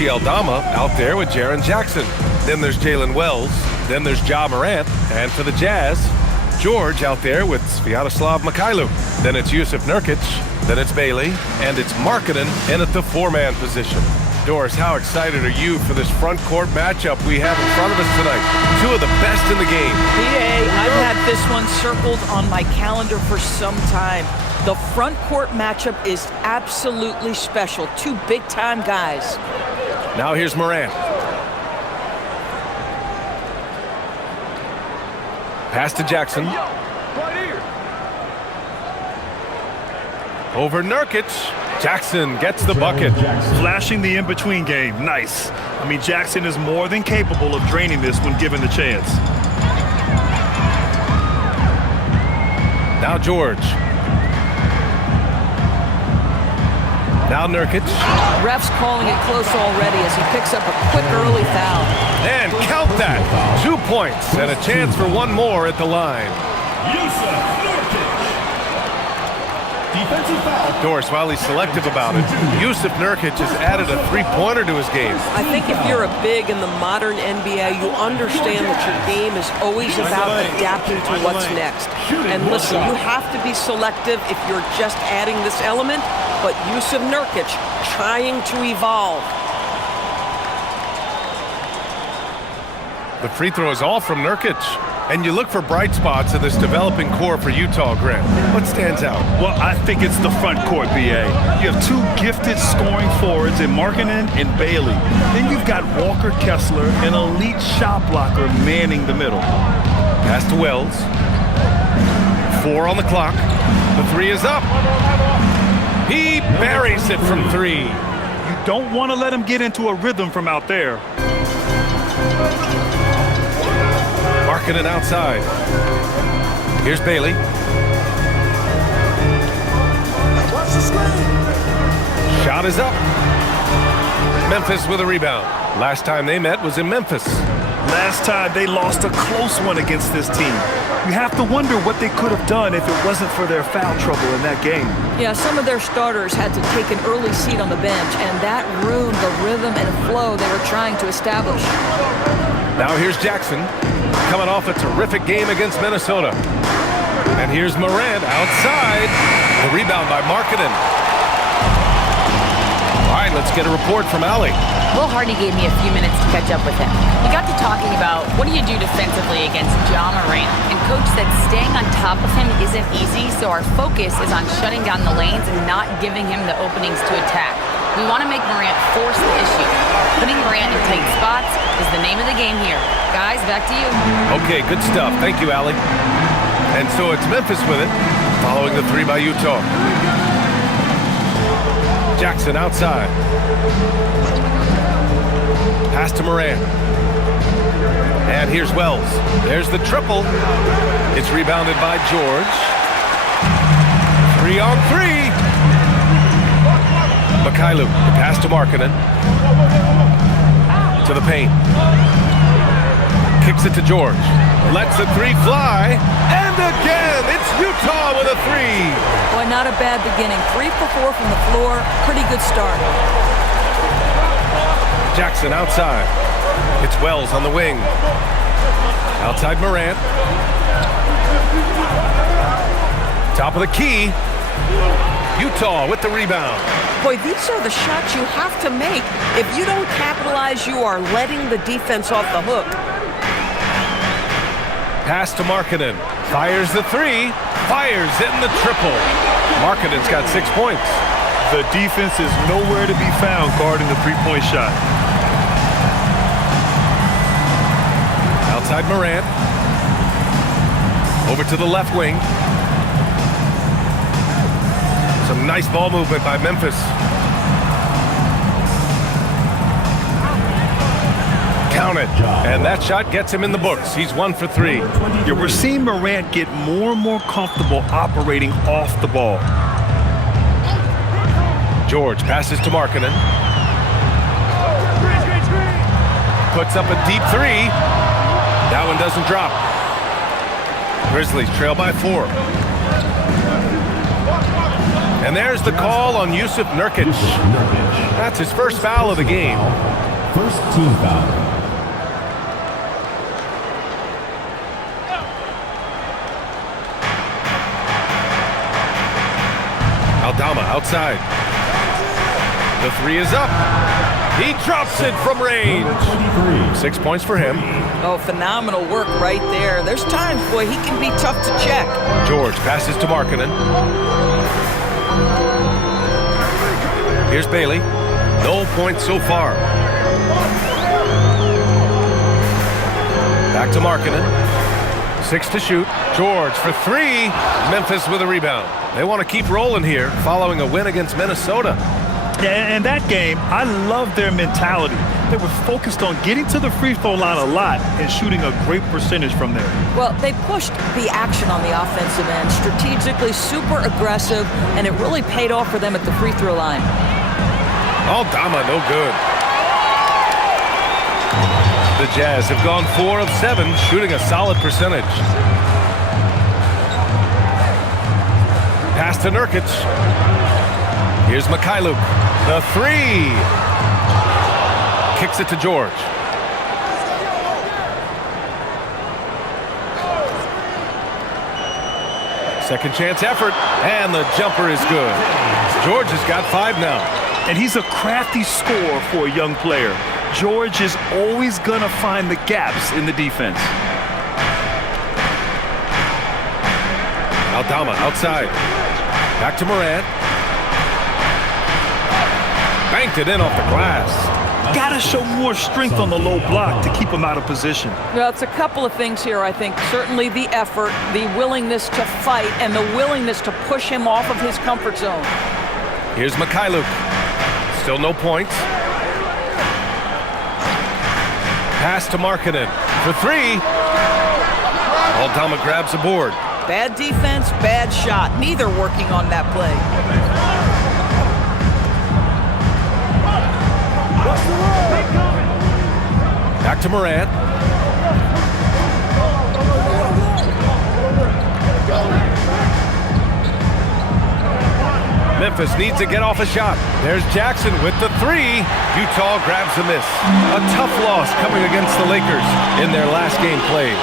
Santi Aldama out there with Jaren Jackson. Then there's Jalen Wells. Then there's Ja Morant. And for the Jazz, George out there with Sviatoslav Mikhailu. Then it's Jusuf Nurkic. Then it's Bailey. And it's Markkanen in at the four-man position. Doris, how excited are you for this front court matchup we have in front of us tonight? Two of the best in the game. PA, I've had this one circled on my calendar for some time. The front court matchup is absolutely special. Two big-time guys. Now here's Morant. Pass to Jackson. Over Nurkic. Jackson gets the bucket. Flashing the in-between game. Nice. I mean, Jackson is more than capable of draining this when given the chance. Now George. Now Nurkic. Ref's calling it close already as he picks up a quick early foul. And count that. 2 points and a chance for one more at the line. Defensive foul. Doris, while he's selective about it, Jusuf Nurkic has added a three-pointer to his game. I think if you're a big in the modern NBA, you understand that your game is always about adapting to what's next. And listen, you have to be selective if you're just adding this element, but Jusuf Nurkic trying to evolve. The free throw is all from Nurkic. And you look for bright spots in this developing core for Utah, Grant. What stands out? Well, I think it's the front court, BA. You have two gifted scoring forwards in Markkanen and Bailey. Then you've got Walker Kessler, an elite shot blocker, manning the middle. Pass to Wells. 4 on the clock. The three is up. He buries it from 3. You don't want to let him get into a rhythm from out there. Markkanen outside. Here's Bailey. Shot is up. Memphis with a rebound. Last time they met was in Memphis. Last time they lost a close one against this team. You have to wonder what they could have done if it wasn't for their foul trouble in that game. Yeah, some of their starters had to take an early seat on the bench, and that ruined the rhythm and flow they were trying to establish. Now here's Jackson, coming off a terrific game against Minnesota. And here's Morant outside. The rebound by Markkanen. All right, let's get a report from Allie. Will Hardy gave me a few minutes to catch up with him. We got to talking about what do you do defensively against Ja Morant, and Coach said staying on top of him isn't easy, so our focus is on shutting down the lanes and not giving him the openings to attack. We want to make Morant force the issue. Putting Morant in tight spots is the name of the game here. Guys, back to you. Okay, good stuff. Thank you, Allie. And so it's Memphis with it, following the 3 by Utah. Jackson outside. Pass to Morant. And here's Wells. There's the triple. It's rebounded by George. 3 on 3. Mikhailu, the pass to Markkanen. To the paint. Kicks it to George. Lets the 3 fly. And again, it's Utah with a 3. Boy, not a bad beginning. 3 for 4 from the floor. Pretty good start. Jackson outside. It's Wells on the wing. Outside Morant. Top of the key. Utah with the rebound. Boy, these are the shots you have to make. If you don't capitalize, you are letting the defense off the hook. Pass to Markkanen. Fires the 3. Fires it in the triple. Markkanen's got 6 points. The defense is nowhere to be found guarding the three-point shot. Outside Morant. Over to the left wing. Some nice ball movement by Memphis. Count it. And that shot gets him in the books. He's 1 for 3. Yeah, we're seeing Morant get more and more comfortable operating off the ball. George passes to Markkanen. Puts up a deep 3. That one doesn't drop. Grizzlies trail by 4. And there's the call on Jusuf Nurkic. That's his first foul of the game. First team foul. Aldama outside. The three is up. He drops it from range. 6 points for him. Oh, phenomenal work right there. There's times, boy, he can be tough to check. George passes to Markkanen. Here's Bailey. No points so far. Back to Markkanen. 6 to shoot. George for 3. Memphis with a rebound. They want to keep rolling here following a win against Minnesota. And that game, I love their mentality. They were focused on getting to the free throw line a lot and shooting a great percentage from there. Well, they pushed the action on the offensive end, strategically super aggressive, and it really paid off for them at the free throw line. Aldama, no good. The Jazz have gone 4 of 7, shooting a solid percentage. Pass to Nurkic. Here's Mikhailuk. The 3. Kicks it to George. Second chance effort, and the jumper is good. George has got 5 now. And he's a crafty scorer for a young player. George is always going to find the gaps in the defense. Aldama outside. Back to Morant. Banked it in off the glass. Got to show more strength on the low block to keep him out of position. Well, it's a couple of things here, I think. Certainly the effort, the willingness to fight, and the willingness to push him off of his comfort zone. Here's Mikhailuk. Still no points. Pass to Markkanen for 3. Aldama grabs a board. Bad defense, bad shot. Neither working on that play. Back to Morant. Memphis needs to get off a shot. There's Jackson with the 3. Utah grabs a miss. A tough loss coming against the Lakers in their last game played.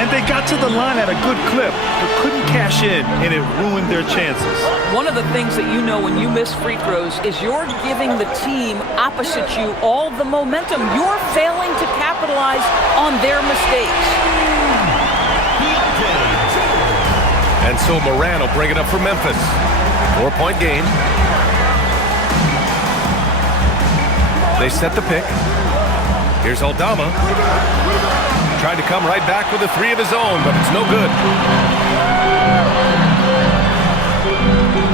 And they got to the line at a good clip, but couldn't cash in, and it ruined their chances. One of the things that you know when you miss free throws is you're giving the team opposite you all the momentum. You're failing to capitalize on their mistakes. And so Morant will bring it up for Memphis. 4-point game. They set the pick. Here's Aldama. Tried to come right back with a 3 of his own, but it's no good.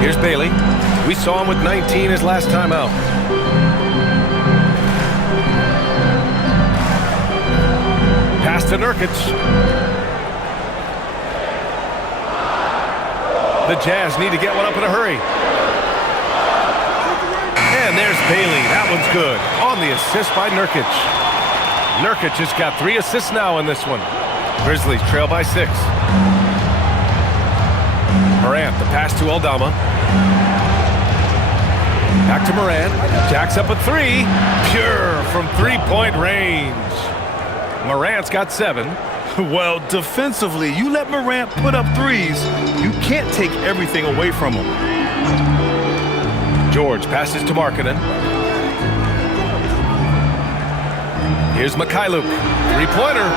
Here's Bailey. We saw him with 19 his last time out. Pass to Nurkic. The Jazz need to get one up in a hurry. And there's Bailey. That one's good. On the assist by Nurkic. Nurkic has got 3 assists now in this one. Grizzlies trail by 6. Morant, the pass to Aldama. Back to Morant. Jacks up a 3. Pure from 3-point range. Morant's got 7. Well, defensively, you let Morant put up 3s, you can't take everything away from him. George passes to Markkanen. Here's Mikhailuk. 3-pointer.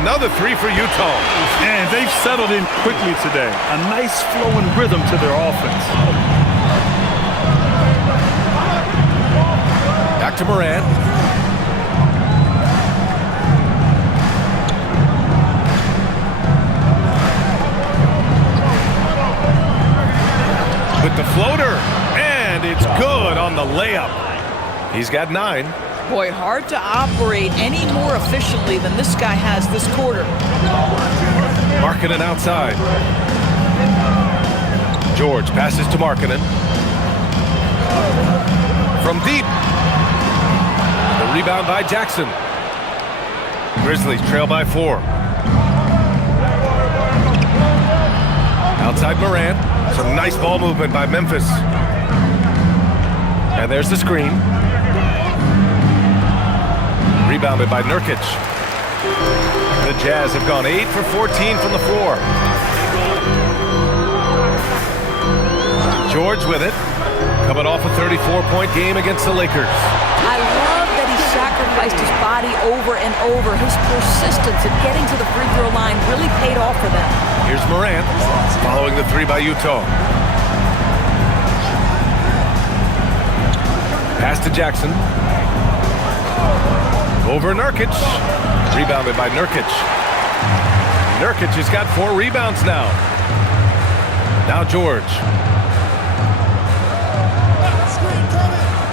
Another 3 for Utah. And they've settled in quickly today. A nice flowing rhythm to their offense. Back to Morant. With the floater, and it's good on the layup. He's got 9. Boy, hard to operate any more efficiently than this guy has this quarter. Markkanen outside. George passes to Markkanen. From deep. The rebound by Jackson. Grizzlies trail by 4. Outside Morant. Some nice ball movement by Memphis. And there's the screen. Rebounded by Nurkic. The Jazz have gone 8 for 14 from the floor. George with it. Coming off a 34-point game against the Lakers. I love that he sacrificed his body over and over. His persistence at getting to the free throw line really paid off for them. Here's Morant following the three by Utah. Pass to Jackson. Over Nurkic. Rebounded by Nurkic. Nurkic has got 4 rebounds now. Now George.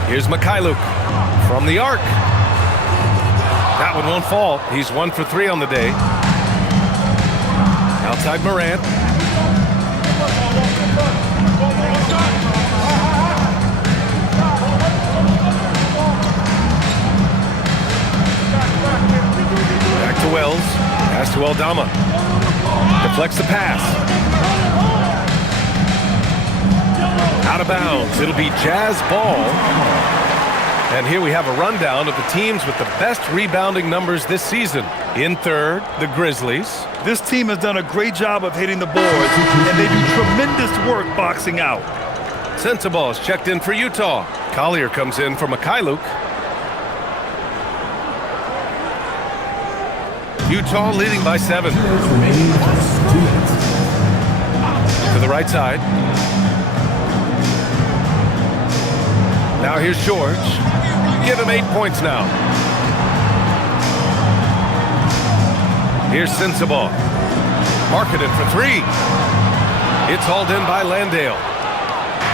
Here's Mikhailuk from the arc. That one won't fall. He's 1 for 3 on the day. Outside Morant. Back to Wells. Pass to Aldama. Deflects the pass. Out of bounds. It'll be Jazz ball. And here we have a rundown of the teams with the best rebounding numbers this season. In third, the Grizzlies. This team has done a great job of hitting the boards, and they do tremendous work boxing out. Sensabaugh is checked in for Utah. Collier comes in for Mikhailuk. Utah leading by 7. To the right side. Now here's George. Give him 8 points now. Here's Sensabaugh. Marketed for 3. It's hauled in by Landale.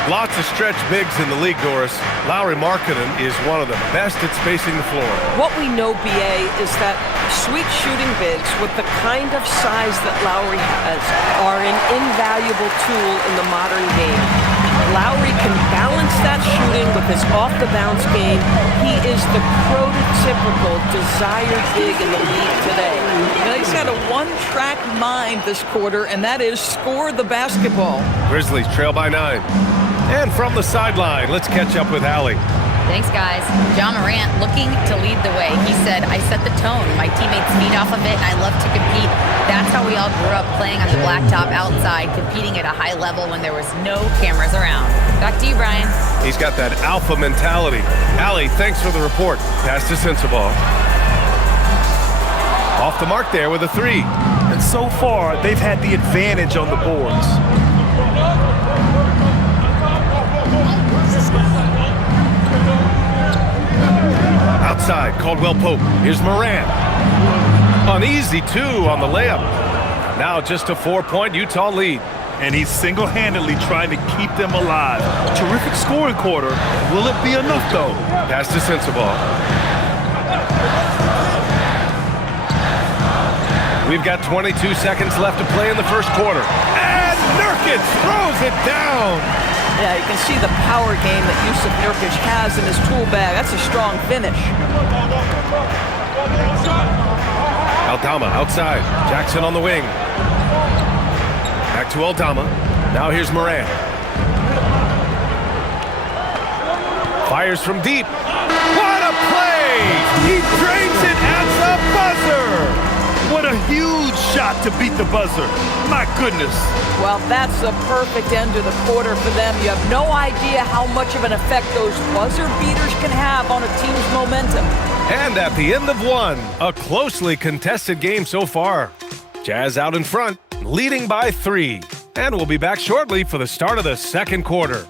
Lots of stretch bigs in the league, Doris. Lauri Markkanen is one of the best at spacing the floor. What we know, BA, is that sweet shooting bigs with the kind of size that Lauri has are an invaluable tool in the modern game. Lauri can balance that shooting with his off-the-bounce game. He is the prototypical desired big in the league today. Now, he's got a one-track mind this quarter, and that is score the basketball. Grizzlies trail by 9. And from the sideline, let's catch up with Allie. Thanks, guys. John Morant looking to lead the way. He said, I set the tone. My teammates feed off of it, and I love to compete. That's how we all grew up, playing on the blacktop outside, competing at a high level when there was no cameras around. Back to you, Brian. He's got that alpha mentality. Allie, thanks for the report. Pass to Sensabaugh. Off the mark there with a 3. And so far, they've had the advantage on the boards. Outside, Caldwell Pope. Here's Morant. An easy 2 on the layup. Now just a 4-point Utah lead. And he's single-handedly trying to keep them alive. Terrific scoring quarter. Will it be enough, though? Pass to Sensabaugh. We've got 22 seconds left to play in the first quarter. And Nurkic throws it down. Yeah, you can see the power game that Jusuf Nurkic has in his tool bag. That's a strong finish. Aldama outside. Jackson on the wing. Back to Aldama. Now here's Morant. Fires from deep. What a play! He drains it at the buzzer! What a huge shot to beat the buzzer. My goodness. Well, that's a perfect end to the quarter for them. You have no idea how much of an effect those buzzer beaters can have on a team's momentum. And at the end of 1, a closely contested game so far. Jazz out in front, leading by 3. And we'll be back shortly for the start of the second quarter.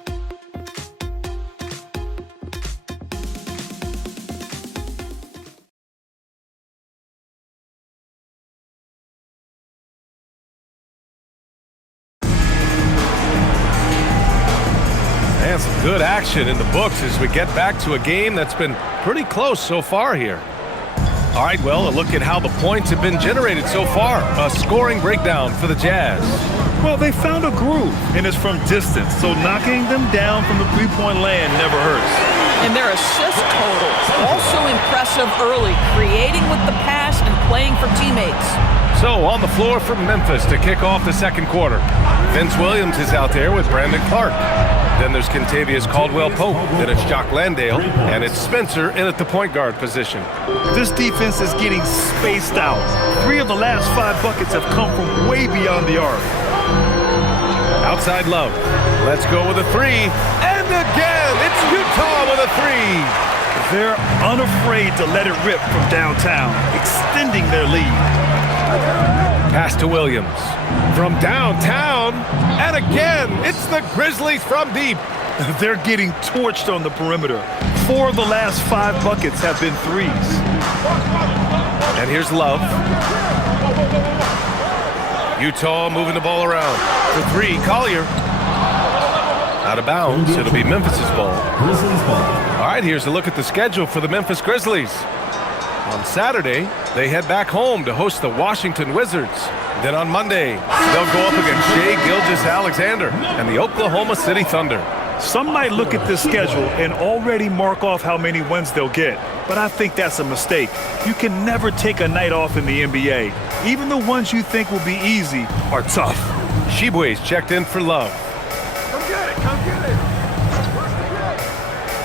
And some good action in the books as we get back to a game that's been pretty close so far here. All right, well, a look at how the points have been generated so far. A scoring breakdown for the Jazz. Well, they found a groove, and it's from distance, so knocking them down from the three-point land never hurts. And their assist total, also impressive early, creating with the pass and playing for teammates. So on the floor for Memphis to kick off the second quarter. Vince Williams is out there with Brandon Clark. Then there's Kentavious Caldwell-Pope. Then it's Jock Landale. And it's Spencer in at the point guard position. This defense is getting spaced out. 3 of the last 5 buckets have come from way beyond the arc. Outside Love. Let's go with a 3. And again, it's Utah with a 3. They're unafraid to let it rip from downtown, extending their lead. Pass to Williams. From downtown. And again, it's the Grizzlies from deep. They're getting torched on the perimeter. 4 of the last 5 buckets have been threes. And here's Love. Utah moving the ball around. For 3, Collier. Out of bounds. It'll be Memphis's ball. Grizzlies ball. All right, here's a look at the schedule for the Memphis Grizzlies. On Saturday, they head back home to host the Washington Wizards. Then on Monday, they'll go up against Shai Gilgeous-Alexander and the Oklahoma City Thunder. Some might look at this schedule and already mark off how many wins they'll get, but I think that's a mistake. You can never take a night off in the NBA. Even the ones you think will be easy are tough. Shibwe's checked in for Love. Come get it, come get it.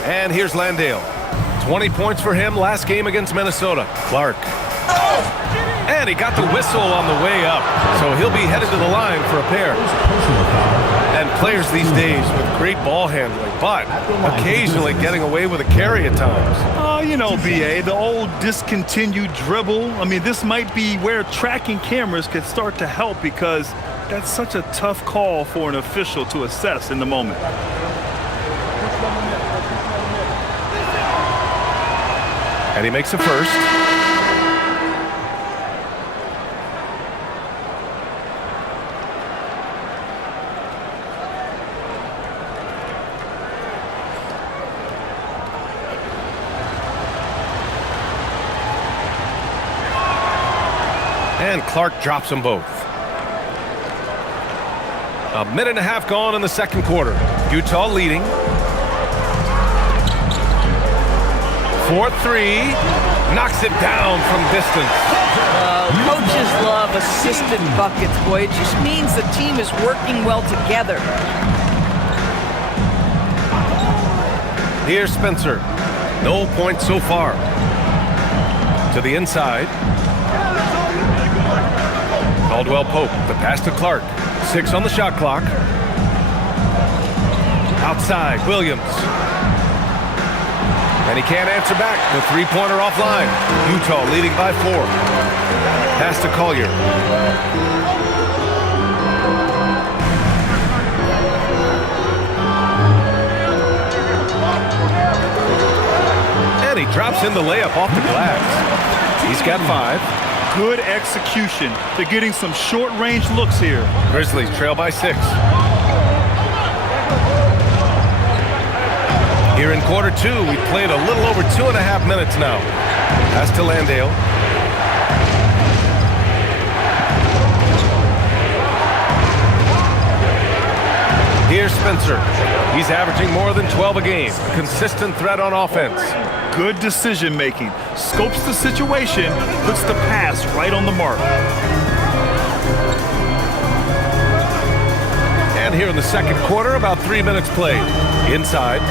And here's Landale. 20 points for him last game against Minnesota. Clark. And he got the whistle on the way up, so he'll be headed to the line for a pair. And players these days with great ball handling, but occasionally getting away with a carry at times. You know, BA, the old discontinued dribble. I mean, this might be where tracking cameras could start to help because that's such a tough call for an official to assess in the moment. And he makes a first. And Clark drops them both. A minute and a half gone in the second quarter. Utah leading. 4-3. Knocks it down from distance. Coaches love assisted buckets, boy. It just means the team is working well together. Here's Spencer. No points so far. To the inside. Caldwell-Pope, the pass to Clark. 6 on the shot clock. Outside, Williams. And he can't answer back. The three-pointer offline. Utah leading by 4. Pass to Collier. And he drops in the layup off the glass. He's got 5. Good execution. They're getting some short-range looks here. Grizzlies trail by 6. Here in quarter 2, we played a little over 2.5 minutes now. Pass to Landale. Here's Spencer. He's averaging more than 12 a game. A consistent threat on offense. Good decision-making. Scopes the situation, puts the pass right on the mark. And here in the second quarter, about 3 minutes played. Inside.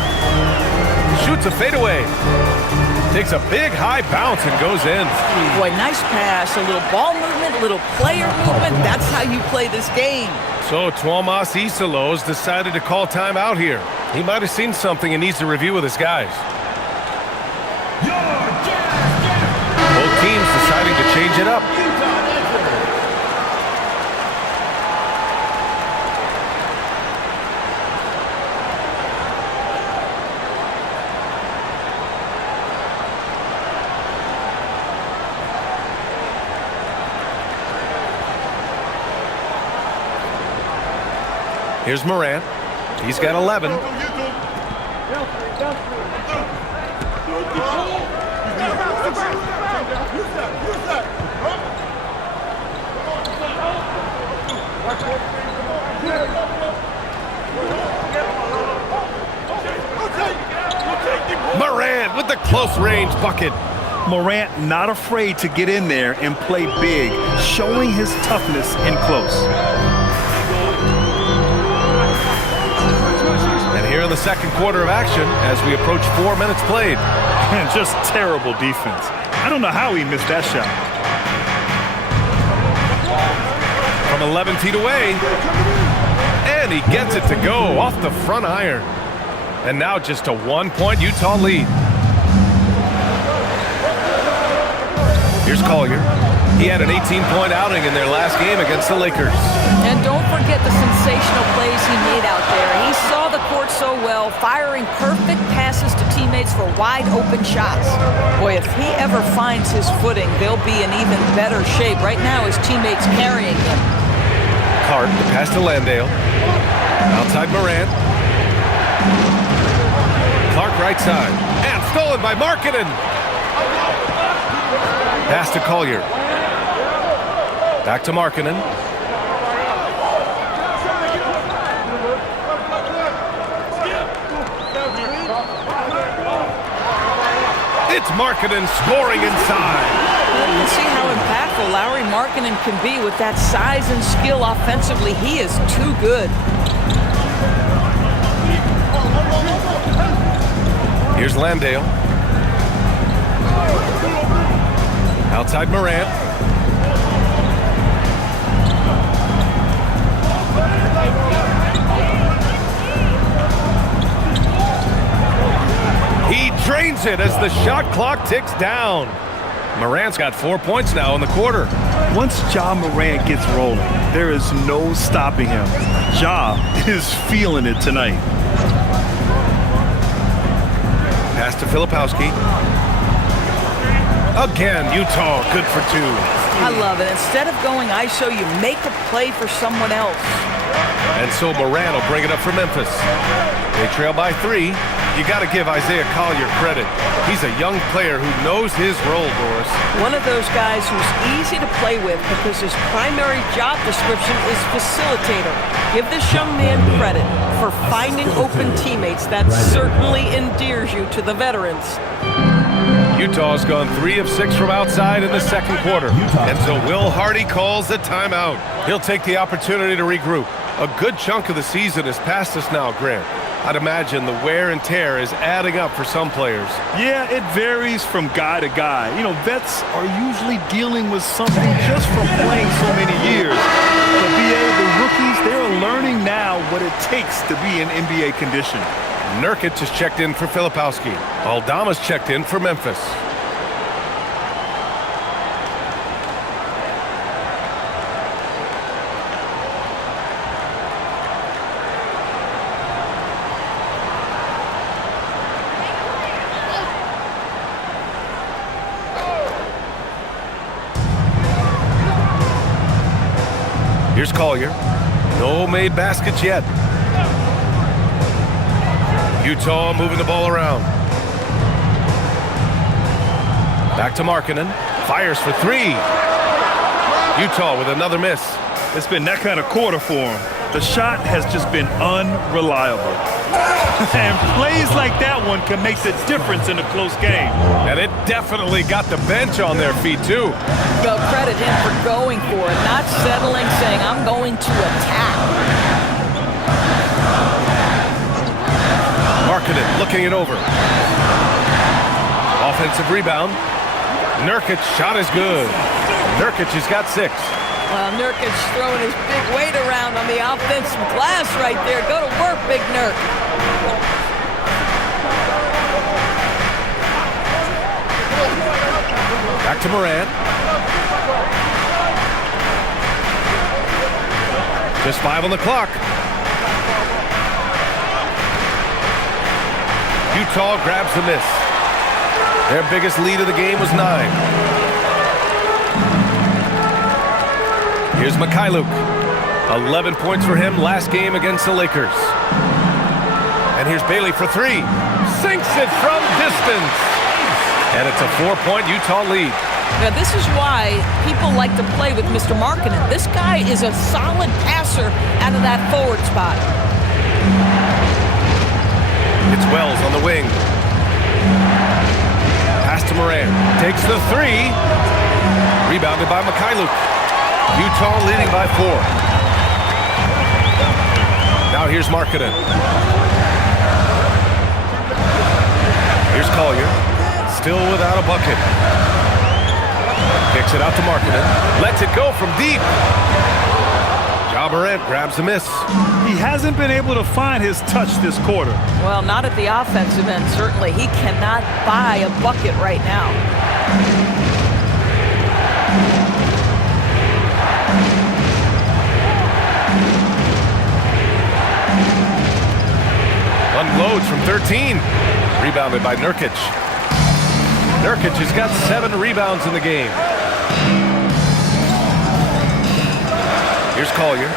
Shoots a fadeaway. Takes a big high bounce and goes in. Boy, nice pass. A little ball movement, a little player movement. That's how you play this game. So Tuomas Isalos decided to call timeout here. He might have seen something and needs to review with his guys. Both teams deciding to change it up. Here's Morant. He's got 11. Morant with the close-range bucket. Morant not afraid to get in there and play big, showing his toughness in close. the second quarter of action as we approach 4 minutes played. And just terrible defense. I don't know how he missed that shot. From 11 feet away. And he gets it to go off the front iron. And now just a 1-point Utah lead. Here's Collier. He had an 18-point outing in their last game against the Lakers. And don't forget the sensational plays he made out there. He saw the court so well, firing perfect passes to teammates for wide-open shots. Boy, if he ever finds his footing, they'll be in even better shape. Right now, his teammates carrying him. Hart, the pass to Landale. Outside Morant. Clark right side. And stolen by Markkanen. Pass to Collier. Back to Markkanen. It's Markkanen scoring inside. You can see how impactful Lauri Markkanen can be with that size and skill offensively. He is too good. Here's Landale. Outside Morant. He drains it as the shot clock ticks down. Morant's got 4 points now in the quarter. Once Ja Morant gets rolling, there is no stopping him. Ja is feeling it tonight. Pass to Filipowski. Again, Utah good for 2. I love it. Instead of going ISO, you make a play for someone else. And so Morant will bring it up for Memphis. They trail by 3. You got to give Isaiah Collier credit. He's a young player who knows his role, Doris. One of those guys who's easy to play with because his primary job description is facilitator. Give this young man credit for finding open teammates. That certainly endears you to the veterans. Utah's gone 3 of 6 from outside in the second quarter. And so Will Hardy calls the timeout. He'll take the opportunity to regroup. A good chunk of the season is past us now, Grant. I'd imagine the wear and tear is adding up for some players. Yeah, it varies from guy to guy. You know, vets are usually dealing with something just from playing so many years. But the rookies, they're learning now what it takes to be in NBA condition. Nurkic has checked in for Filipowski. Aldama's checked in for Memphis. Here's Collier. No made baskets yet. Utah moving the ball around. Back to Markkanen. Fires for 3. Utah with another miss. It's been that kind of quarter for him. The shot has just been unreliable. And plays like that one can make the difference in a close game. And it definitely got the bench on their feet, too. Well, credit him for going for it, not settling, saying, I'm going to attack. Markkanen looking it over. Offensive rebound. Nurkic shot is good. Nurkic has got 6. Well, Nurkic throwing his big weight around on the offensive glass right there. Go to work, Big Nurk. Back to Morant. Just 5 on the clock. Utah grabs the miss. Their biggest lead of the game was 9. Here's Mikhailuk. 11 points for him last game against the Lakers. And here's Bailey for 3. Sinks it from distance. And it's a 4-point Utah lead. Now, this is why people like to play with Mr. Markkanen. This guy is a solid passer out of that forward spot. It's Wells on the wing. Pass to Morant. Takes the 3. Rebounded by Mikhailuk. Utah leading by 4. Now here's Markkanen. Here's Collier. Still without a bucket. Kicks it out to Markkanen. Lets it go from deep. Ja Morant grabs the miss. He hasn't been able to find his touch this quarter. Well, not at the offensive end, certainly. He cannot buy a bucket right now. Unloads from 13. Rebounded by Nurkic. Nurkic has got 7 rebounds in the game. Here's Collier.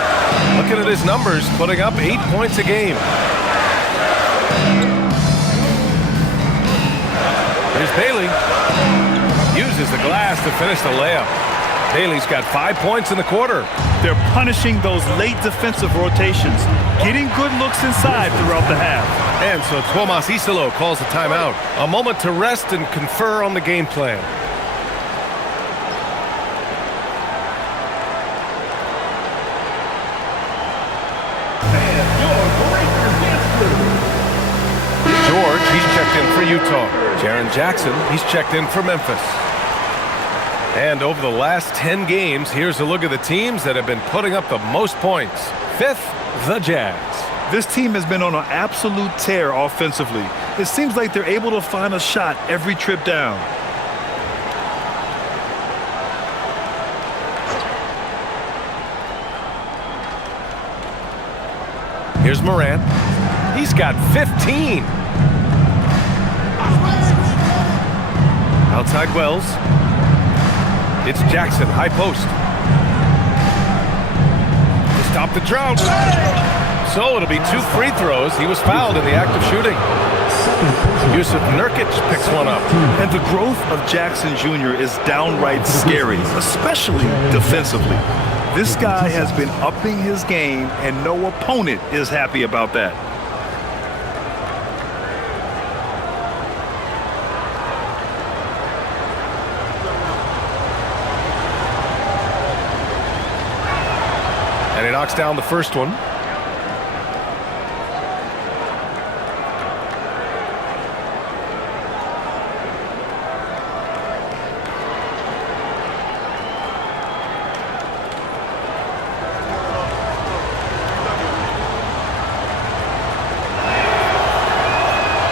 Looking at his numbers, putting up 8 points a game. Here's Bailey. Uses the glass to finish the layup. Bailey's got 5 points in the quarter. They're punishing those late defensive rotations, getting good looks inside throughout the half. And so Tomas Isalo calls a timeout. A moment to rest and confer on the game plan. George, he's checked in for Utah. Jaren Jackson, he's checked in for Memphis. And over the last 10 games, here's a look at the teams that have been putting up the most points. 5th, the Jazz. This team has been on an absolute tear offensively. It seems like they're able to find a shot every trip down. Here's Morant. He's got 15. Outside Wells. It's Jackson, high post. To stop the drought. So it'll be 2 free throws. He was fouled in the act of shooting. Yusuf Nurkic picks one up. And the growth of Jackson Jr. is downright scary, especially defensively. This guy has been upping his game, and no opponent is happy about that. And he knocks down the first one.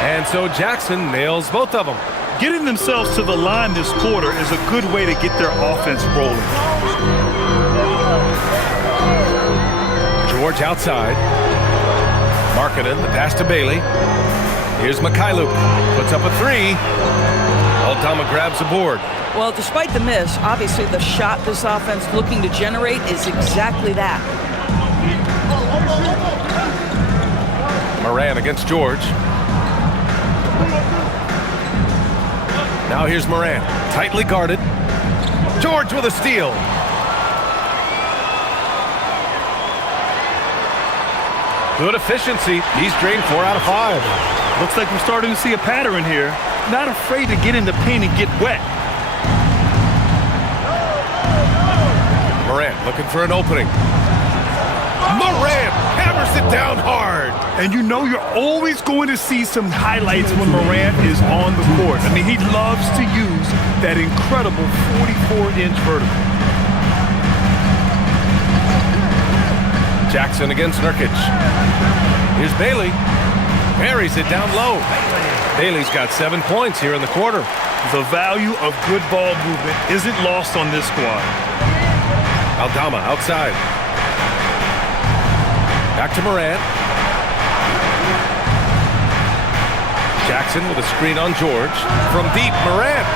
And so Jackson nails both of them. Getting themselves to the line this quarter is a good way to get their offense rolling. George outside. Markkanen, the pass to Bailey. Here's Mikhailuk. Puts up a 3. Aldama grabs the board. Well, despite the miss, obviously the shot this offense looking to generate is exactly that. Morant against George. Now here's Morant. Tightly guarded. George with a steal. Good efficiency. He's drained 4 out of 5. Looks like we're starting to see a pattern here. Not afraid to get in the paint and get wet. Morant looking for an opening. Morant hammers it down hard. And you know you're always going to see some highlights when Morant is on the court. I mean, he loves to use that incredible 44-inch vertical. Jackson against Nurkic. Here's Bailey. Parries it down low. Bailey's got 7 points here in the quarter. The value of good ball movement isn't lost on this squad. Aldama outside. Back to Morant. Jackson with a screen on George. From deep, Morant.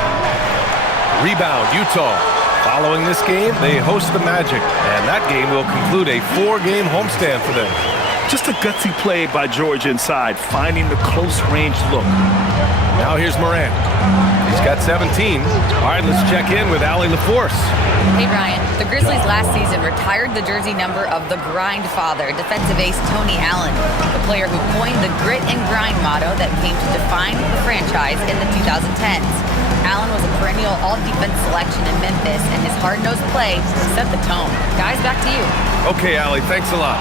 Rebound, Utah. Following this game, they host the Magic, and that game will conclude a 4-game homestand for them. Just a gutsy play by George inside, finding the close-range look. Now here's Morant. He's got 17. All right, let's check in with Allie LaForce. Hey, Brian. The Grizzlies last season retired the jersey number of the grind father, defensive ace Tony Allen, the player who coined the grit and grind motto that came to define the franchise in the 2010s. Allen was a perennial all-defense selection in Memphis, and his hard-nosed play set the tone. Guys, back to you. Okay, Allie, thanks a lot.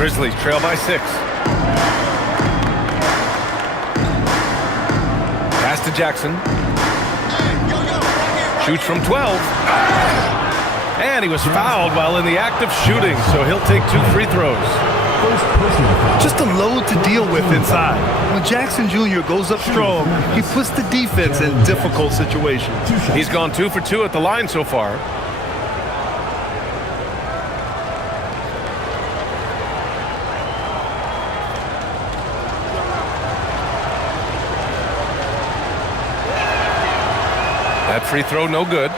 Grizzlies trail by 6. to Jackson. Shoots from 12. And he was fouled while in the act of shooting, so he'll take 2 free throws. Just a load to deal with inside. When Jackson Jr. goes up strong, he puts the defense in difficult situations. He's gone 2 for 2 at the line so far. That free throw no good.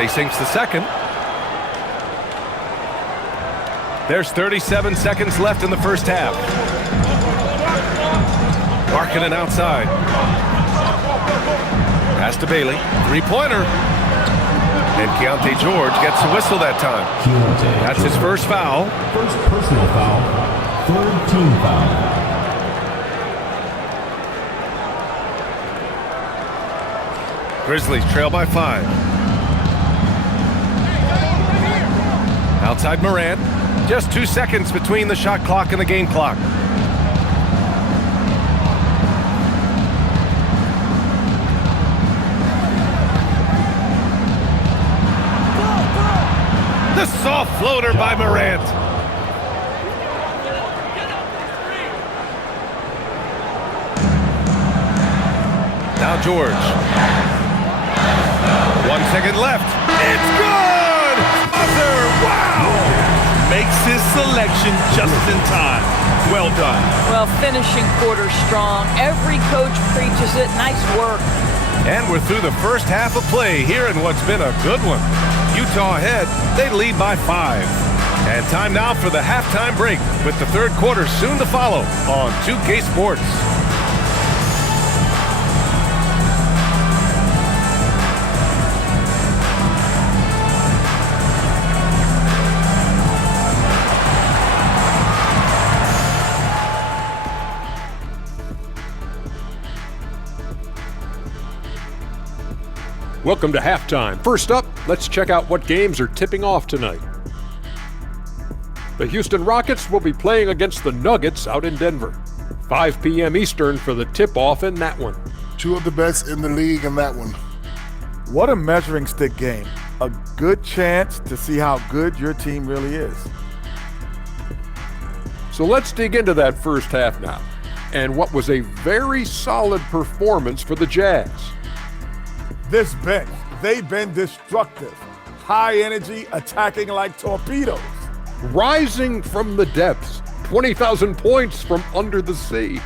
He sinks the second. There's 37 seconds left in the first half. Markkanen outside. Pass to Bailey. Three-pointer. And Keontae George gets the whistle that time. That's his first foul. First personal foul. Third team foul. Grizzlies trail by 5. Outside Morant. Just 2 seconds between the shot clock and the game clock. The soft floater by Morant. Now George. 1 second left. It's good! Wow! Makes his selection just in time. Well done. Well, finishing quarter strong. Every coach preaches it. Nice work. And we're through the first half of play here in what's been a good one. Utah ahead, they lead by 5. And time now for the halftime break with the third quarter soon to follow on 2K Sports. Welcome to halftime. First up, let's check out what games are tipping off tonight. The Houston Rockets will be playing against the Nuggets out in Denver. 5 p.m. Eastern for the tip-off in that one. 2 of the best in the league in that one. What a measuring stick game. A good chance to see how good your team really is. So let's dig into that first half now, and what was a very solid performance for the Jazz. This bench, they've been destructive. High energy, attacking like torpedoes. Rising from the depths, 20,000 points from under the sea.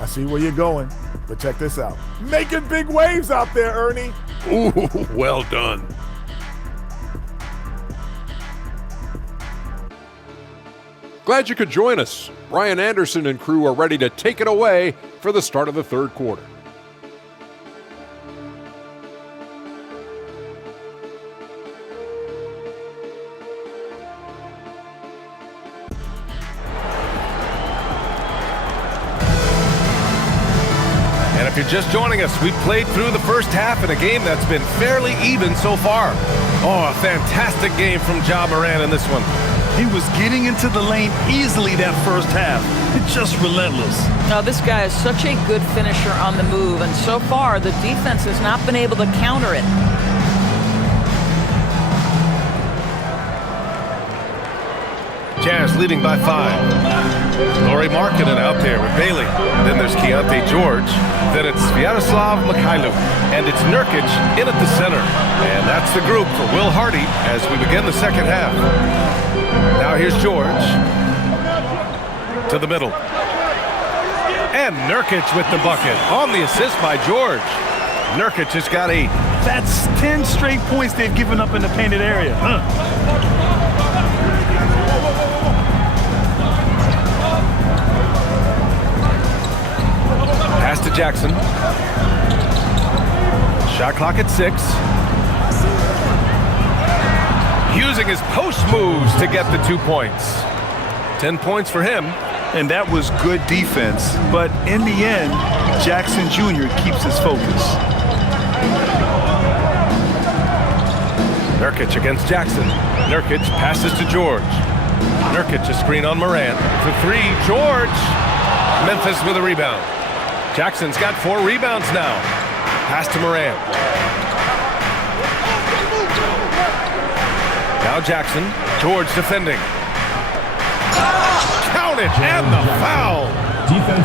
I see where you're going, but check this out. Making big waves out there, Ernie. Ooh, well done. Glad you could join us. Brian Anderson and crew are ready to take it away for the start of the third quarter. If you're just joining us, we've played through the first half in a game that's been fairly even so far. Oh, a fantastic game from Ja Morant in this one. He was getting into the lane easily that first half. It's just relentless. Now, this guy is such a good finisher on the move, and so far the defense has not been able to counter it. Jazz leading by 5. Lauri Markkanen out there with Bailey. Then there's Keontae George. Then it's Sviatoslav Mikhailuk. And it's Nurkic in at the center. And that's the group for Will Hardy as we begin the second half. Now here's George. To the middle. And Nurkic with the bucket. On the assist by George. Nurkic has got 8. That's 10 straight points they've given up in the painted area. Pass to Jackson. Shot clock at 6. Using his post moves to get the 2 points. 10 points for him. And that was good defense. But in the end, Jackson Jr. keeps his focus. Nurkic against Jackson. Nurkic passes to George. Nurkic a screen on Morant. For three, George. Memphis with a rebound. Jackson's got 4 rebounds now. Pass to Morant. Now Jackson. George defending. Count it, and the foul.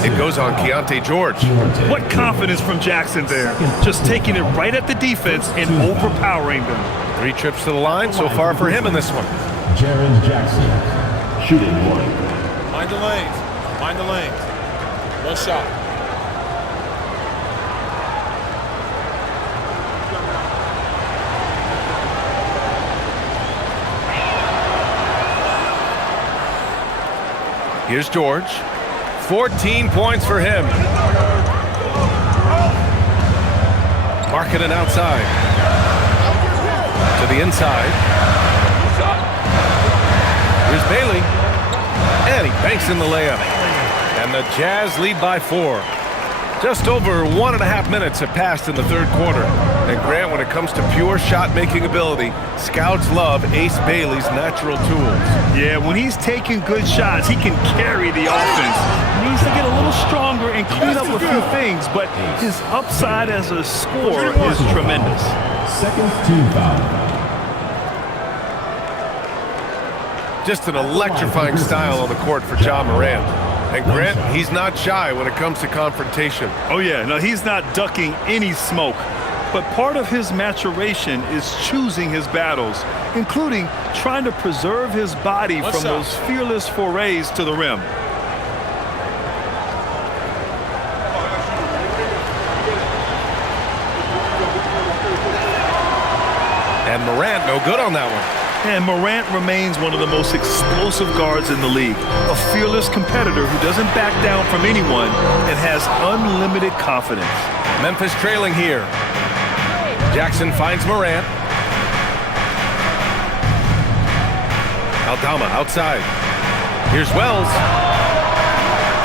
It goes on Keontae George. What confidence from Jackson there. Just taking it right at the defense and overpowering them. 3 trips to the line so far for him in this one. Jaren Jackson, shooting 1. Mind the lanes. Mind the lanes. No shot. Here's George. 14 points for him. Marking it outside. To the inside. Here's Bailey. And he banks in the layup. And the Jazz lead by 4. Just over 1.5 minutes have passed in the third quarter. And Grant, when it comes to pure shot-making ability, scouts love Ace Bailey's natural tools. Yeah, when he's taking good shots, he can carry the offense. He needs to get a little stronger and clean up a few things, but his upside as a scorer is tremendous. Second team foul. Just an electrifying style on the court for Ja Morant. And Grant, he's not shy when it comes to confrontation. Oh yeah, no, he's not ducking any smoke. But part of his maturation is choosing his battles, including trying to preserve his body from those fearless forays to the rim. And Morant no good on that one. And Morant remains one of the most explosive guards in the league. A fearless competitor who doesn't back down from anyone and has unlimited confidence. Memphis trailing here. Jackson finds Morant. Aldama outside. Here's Wells.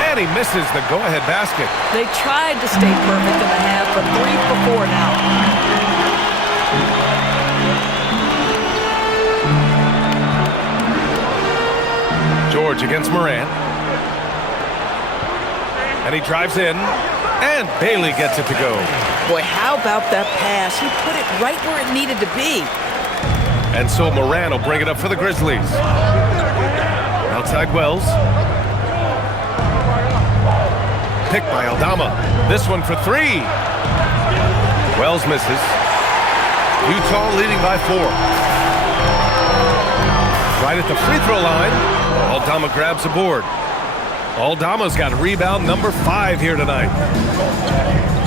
And he misses the go-ahead basket. They tried to stay perfect in the half, but 3 for 4 now. George against Morant. And he drives in. And Bailey gets it to go. Boy, how about that pass? He put it right where it needed to be. And so Morant will bring it up for the Grizzlies. Outside Wells. Picked by Aldama. This one for 3. Wells misses. Utah leading by 4. Right at the free throw line, Aldama grabs a board. Aldama's got rebound number 5 here tonight.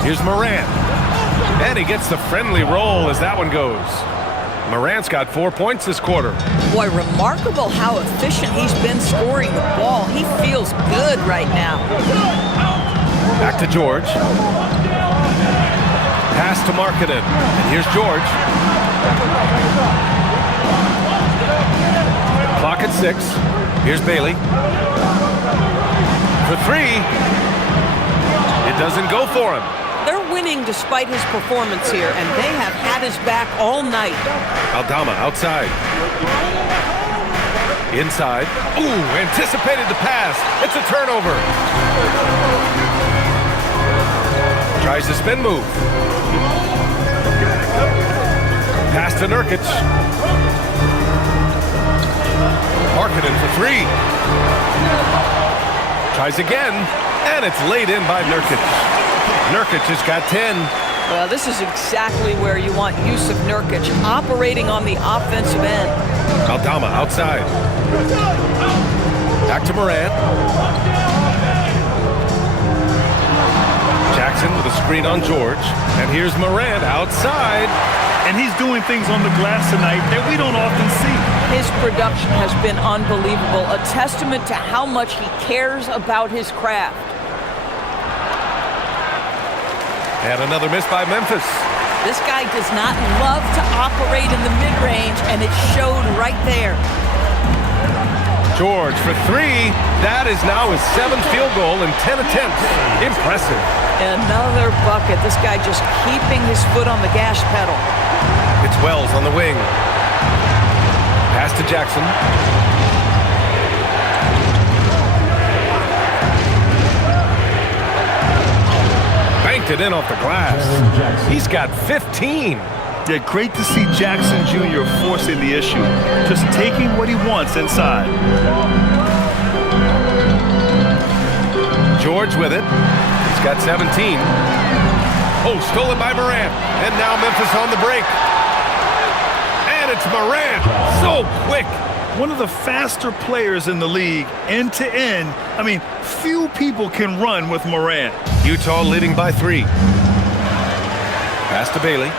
Here's Morant. And he gets the friendly roll as that one goes. Morant's got 4 points this quarter. Boy, remarkable how efficient he's been scoring the ball. He feels good right now. Back to George. Pass to Markkanen. And here's George. Clock at 6. Here's Bailey. For 3. It doesn't go for him. They're winning despite his performance here, and they have had his back all night. Aldama outside. Inside. Ooh, anticipated the pass. It's a turnover. Tries the spin move. Pass to Nurkic. Markkanen for 3. Tries again, and it's laid in by Nurkic. Nurkic has got 10. Well, this is exactly where you want Yusuf Nurkic, operating on the offensive end. Aldama outside. Back to Morant. Jackson with a screen on George. And here's Morant outside. And he's doing things on the glass tonight that we don't often see. His production has been unbelievable, a testament to how much he cares about his craft. And another miss by Memphis. This guy does not love to operate in the mid-range, and it showed right there. George for three. That is now his 7th field goal in 10 attempts. Impressive. Another bucket. This guy just keeping his foot on the gas pedal. It's Wells on the wing. Pass to Jackson. Banked it in off the glass. He's got 15. Yeah, great to see Jackson Jr. forcing the issue, just taking what he wants inside. George with it. He's got 17. Oh, stolen by Morant. And now Memphis on the break. And it's Morant. So quick. One of the faster players in the league, end to end. I mean, few people can run with Morant. Utah leading by 3. Pass to Bailey.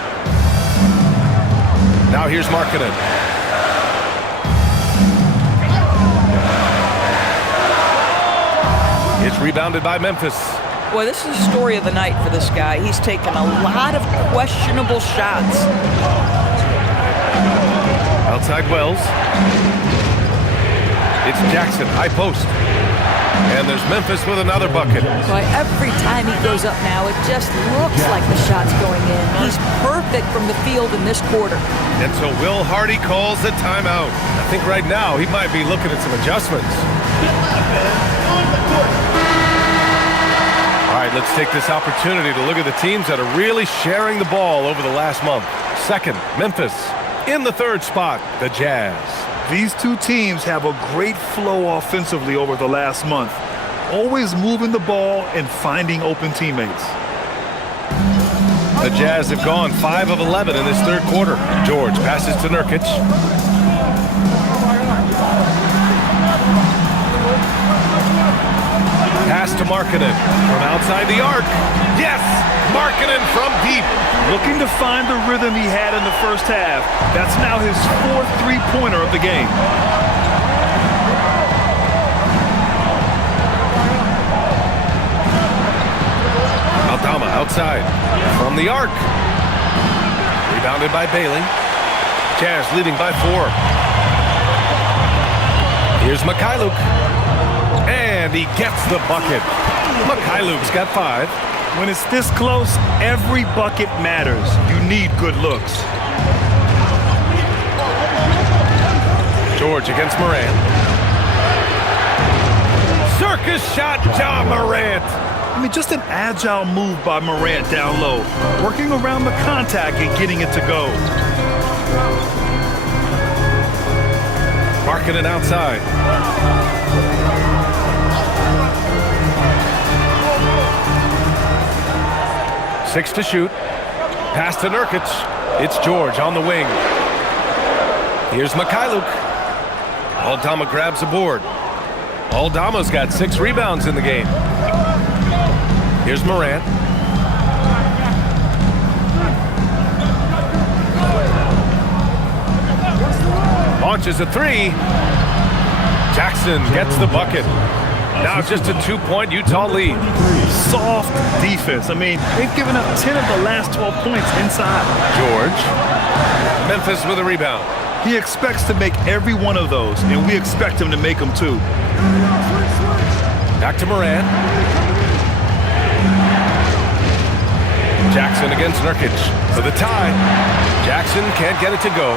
Now here's Markkanen. It's rebounded by Memphis. Boy, this is the story of the night for this guy. He's taken a lot of questionable shots. Outside Wells. It's Jackson, high post. And there's Memphis with another bucket. Boy, every time he goes up now, it just looks like the shot's going in. He's perfect from the field in this quarter. And so Will Hardy calls the timeout. I think right now he might be looking at some adjustments. All right, let's take this opportunity to look at the teams that are really sharing the ball over the last month. Second, Memphis. In the third spot, the Jazz. These two teams have a great flow offensively over the last month, always moving the ball and finding open teammates. The Jazz have gone 5 of 11 in this third quarter. George passes to Nurkic. Pass to Markkanen from outside the arc. Yes! Markkanen from deep. Looking to find the rhythm he had in the first half. That's now his 4th three-pointer of the game. Aldama outside from the arc. Rebounded by Bailey. Jazz leading by 4. Here's Mikhailuk. And he gets the bucket. Mikhailuk's got 5. When it's this close, every bucket matters. You need good looks. George against Morant. Circus shot, John Morant. I mean, just an agile move by Morant down low, working around the contact and getting it to go. Markkanen outside. Six to shoot. Pass to Nurkic. It's George on the wing. Here's Mikhailuk. Aldama grabs a board. Aldama's got 6 rebounds in the game. Here's Morant. Launches a 3. Jackson gets the bucket. Now just a 2-point Utah lead. Soft defense. I mean, they've given up 10 of the last 12 points inside. George. Memphis with a rebound. He expects to make every one of those, and we expect him to make them too. Back to Morant. Jackson against Nurkic for the tie. Jackson can't get it to go.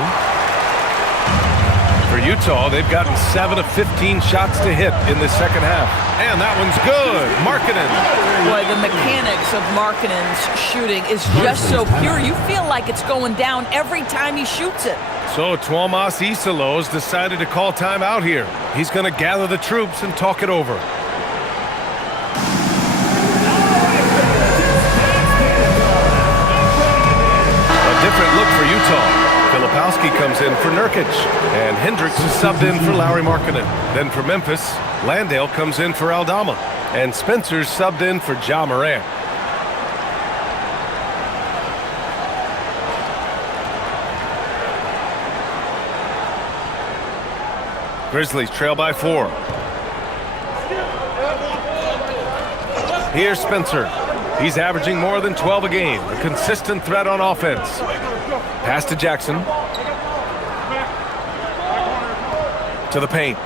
For Utah, they've gotten 7 of 15 shots to hit in the second half. And that one's good. Markkanen. Boy, the mechanics of Markkanen's shooting is just so pure. You feel like it's going down every time he shoots it. So Tuomas Isalos decided to call timeout here. He's going to gather the troops and talk it over. A different look for Utah. Filipowski comes in for Nurkic, and Hendricks is subbed in for Lauri Markkanen. Then for Memphis, Landale comes in for Aldama, and Spencer's subbed in for Ja Morant. Grizzlies trail by 4. Here's Spencer. He's averaging more than 12 a game, a consistent threat on offense. Pass to Jackson. To the paint.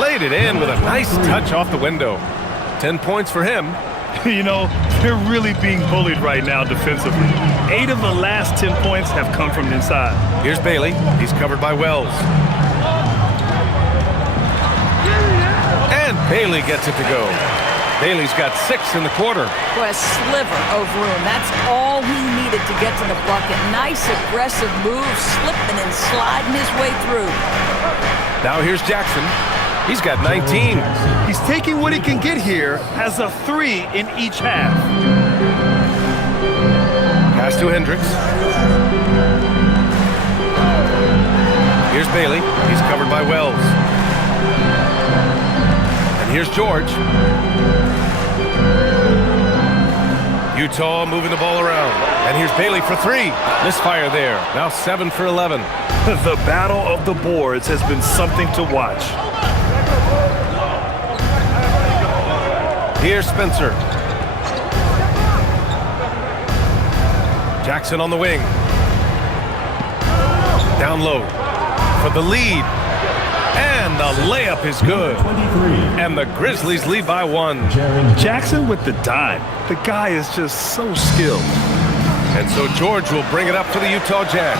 Laid it in with a nice touch off the window. 10 points for him. You know, they're really being bullied right now defensively. 8 of the last 10 points have come from inside. Here's Bailey. He's covered by Wells. And Bailey gets it to go. Bailey's got 6 in the quarter. Boy, a sliver of room. That's all he needed to get to the bucket. Nice aggressive move, slipping and sliding his way through. Now here's Jackson. He's got 19. He's taking what he can get here as a 3 in each half. Pass to Hendricks. Here's Bailey. He's covered by Wells. And here's George. Utah moving the ball around. And here's Bailey for 3. Misfire there. Now 7 for 11. The battle of the boards has been something to watch. Here's Spencer. Jackson on the wing. Down low for the lead. And the layup is good. And the Grizzlies lead by 1. Jackson with the dime. The guy is just so skilled. And so George will bring it up for the Utah Jazz.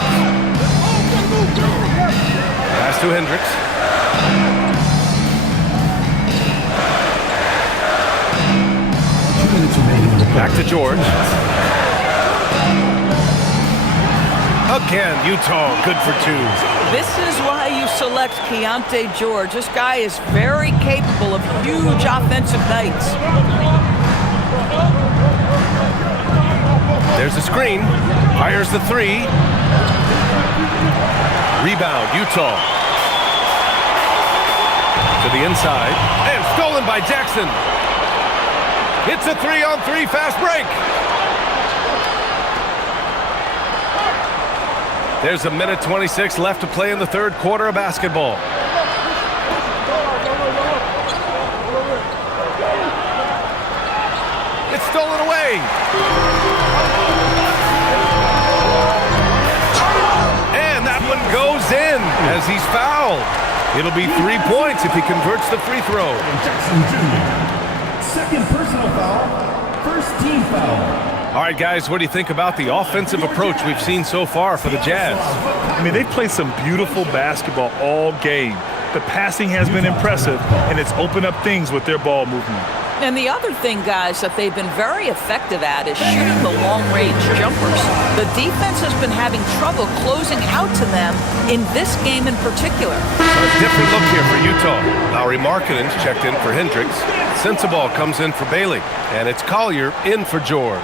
Pass to Hendricks. Back to George. Again, Utah good for 2. This is why you select Keontae George. This guy is very capable of huge offensive nights. There's a screen. Fires the 3. Rebound, Utah. To the inside. And stolen by Jackson. It's a 3-on-3 fast break. There's a minute 26 left to play in the third quarter of basketball. It's stolen away. And that one goes in as he's fouled. It'll be 3 points if he converts the free throw. Jackson Jr. Second personal foul, first team foul. All right, guys, what do you think about the offensive approach we've seen so far for the Jazz? I mean, they've played some beautiful basketball all game. The passing has been impressive, and it's opened up things with their ball movement. And the other thing, guys, that they've been very effective at is shooting the long-range jumpers. The defense has been having trouble closing out to them in this game in particular. A different look here for Utah. Lauri Markkanen's checked in for Hendricks. Sensabaugh comes in for Bailey. And it's Collier in for George.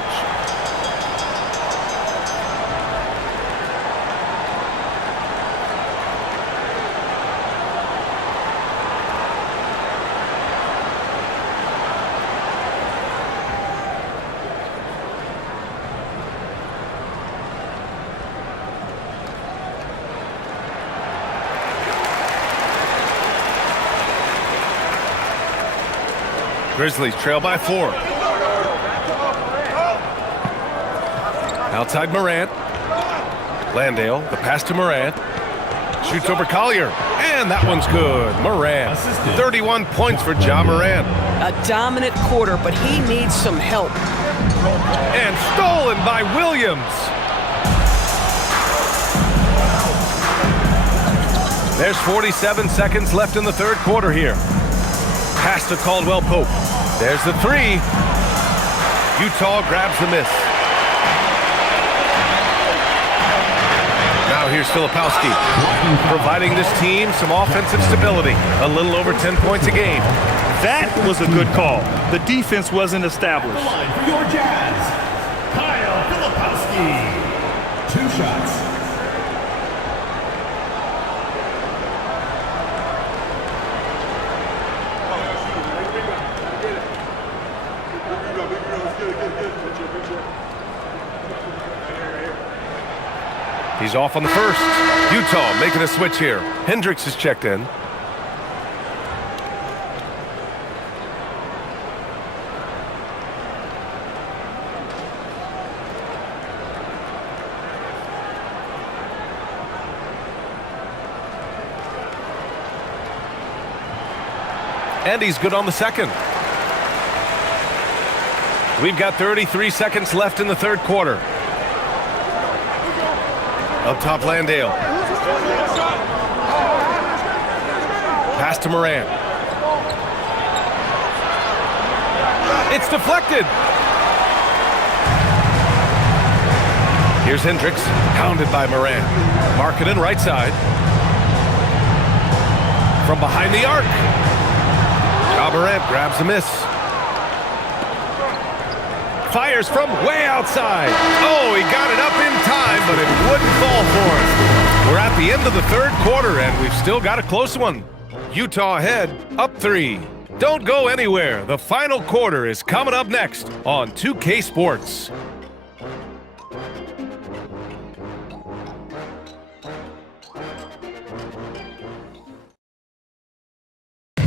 Grizzlies trail by 4. Outside Morant. Landale, the pass to Morant. Shoots over Collier. And that one's good. Morant. 31 points for Ja Morant. A dominant quarter, but he needs some help. And stolen by Williams. There's 47 seconds left in the third quarter here. Pass to Caldwell Pope. There's the 3. Utah grabs the miss. Now here's Filipowski, providing this team some offensive stability. A little over 10 points a game. That was a good call. The defense wasn't established. The line for your Jazz, Kyle Filipowski. 2 shots. He's off on the first. Utah making a switch here. Hendricks is checked in. And he's good on the second. We've got 33 seconds left in the third quarter. Up top, Landale. Pass to Morant. It's deflected. Here's Hendricks, pounded by Morant. Markkanen right side. From behind the arc. Ja Morant grabs a miss. Fires from way outside. Oh, he got it up in time, but it wouldn't fall for him. We're at the end of the third quarter, and we've still got a close one. Utah ahead, up 3. Don't go anywhere. The final quarter is coming up next on 2K Sports.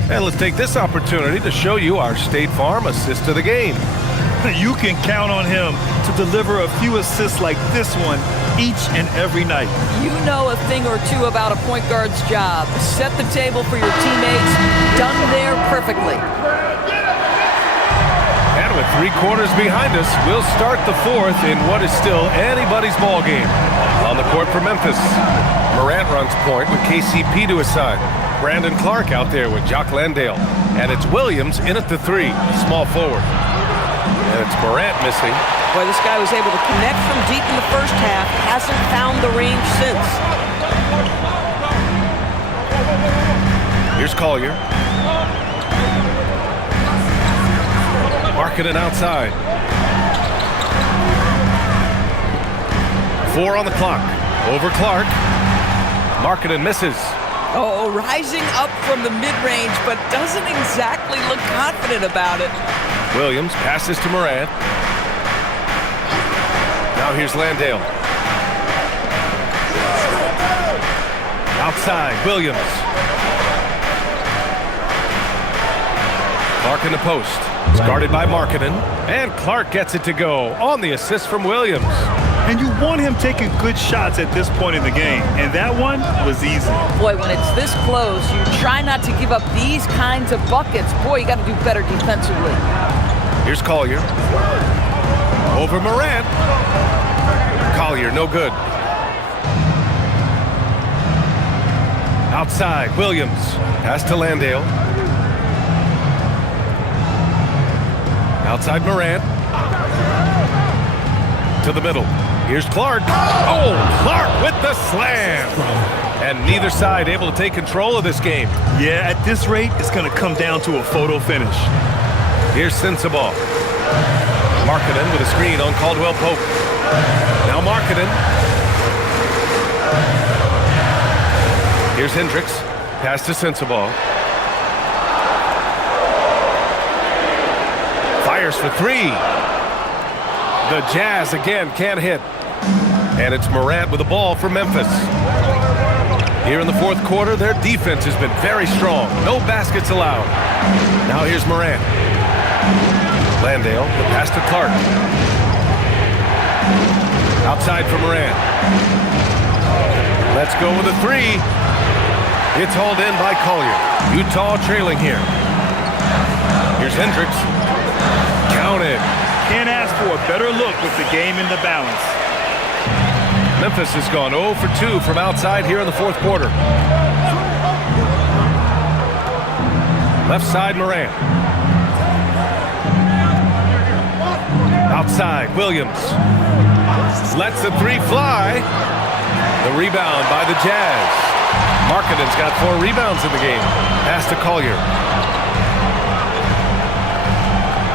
And let's take this opportunity to show you our State Farm assist of the game. You can count on him to deliver a few assists like this one each and every night. You know a thing or two about a point guard's job. Set the table for your teammates. Done there perfectly. And with 3 quarters behind us, we'll start the fourth in what is still anybody's ball game. On the court for Memphis, Morant runs point with KCP to his side. Brandon Clark out there with Jock Landale. And it's Williams in at the 3, small forward. And it's Morant missing. Boy, this guy was able to connect from deep in the first half. Hasn't found the range since. Here's Collier. Markkanen outside. 4 on the clock. Over Clark. Markkanen misses. Oh, rising up from the mid-range, but doesn't exactly look confident about it. Williams passes to Morant. Now here's Landale. Outside, Williams. Clark in the post. It's guarded by Markkanen. And Clark gets it to go on the assist from Williams. And you want him taking good shots at this point in the game. And that one was easy. Boy, when it's this close, you try not to give up these kinds of buckets. Boy, you got to do better defensively. Here's Collier. Over Morant. Collier, no good. Outside, Williams. Pass to Landale. Outside Morant. To the middle. Here's Clark. Oh, Clark with the slam. And neither side able to take control of this game. Yeah, at this rate, it's going to come down to a photo finish. Here's Sensabaugh. Markkanen with a screen on Caldwell Pope. Now Markkanen. Here's Hendricks. Pass to Sensabaugh. Fires for 3. The Jazz again can't hit. And it's Morant with the ball for Memphis. Here in the fourth quarter, their defense has been very strong. No baskets allowed. Now here's Morant. Landale, the pass to Clark. Outside for Morant. Let's go with a 3. It's hauled in by Collier. Utah trailing here. Here's Hendricks. Counted. Can't ask for a better look with the game in the balance. Memphis has gone 0 for 2 from outside here in the fourth quarter. Left side, Morant. Outside, Williams. Lets the 3 fly. The rebound by the Jazz. Markkanen's got 4 rebounds in the game. Pass to Collier.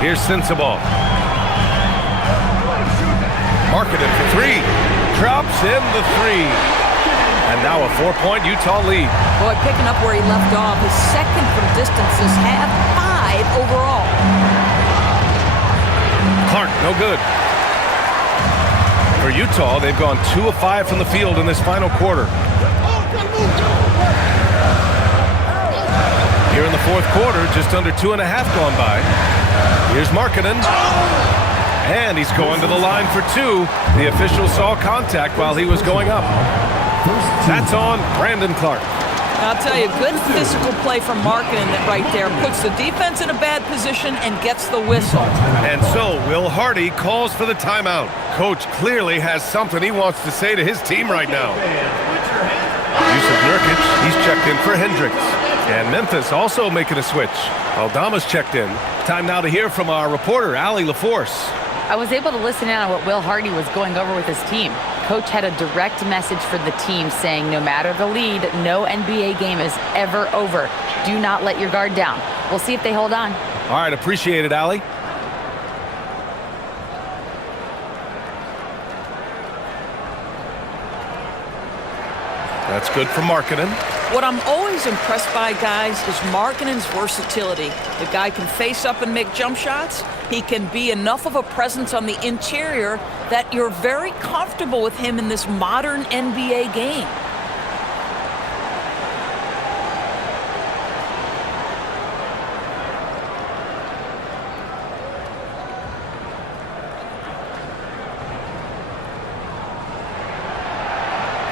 Here's Sensabaugh. Markkanen for 3. Drops in the 3. And now a 4-point Utah lead. Boy, picking up where he left off. His second from distance this half, 5 overall. Clark, no good. For Utah, they've gone 2 of 5 from the field in this final quarter. Here in the fourth quarter, just under 2.5 gone by. Here's Markkanen. And he's going to the line for 2. The official saw contact while he was going up. That's on Brandon Clark. I'll tell you, good physical play from Markkanen right there. Puts the defense in a bad position and gets the whistle. And so Will Hardy calls for the timeout. Coach clearly has something he wants to say to his team right now. Yusuf Nurkic, he's checked in for Hendricks. And Memphis also making a switch. Aldama's checked in. Time now to hear from our reporter, Allie LaForce. I was able to listen in on what Will Hardy was going over with his team. Coach had a direct message for the team saying no matter the lead, no NBA game is ever over. Do not let your guard down. We'll see if they hold on. All right, appreciate it, Allie. That's good for Markkanen. What I'm always impressed by, guys, is Markkanen's versatility. The guy can face up and make jump shots. He can be enough of a presence on the interior that you're very comfortable with him in this modern NBA game.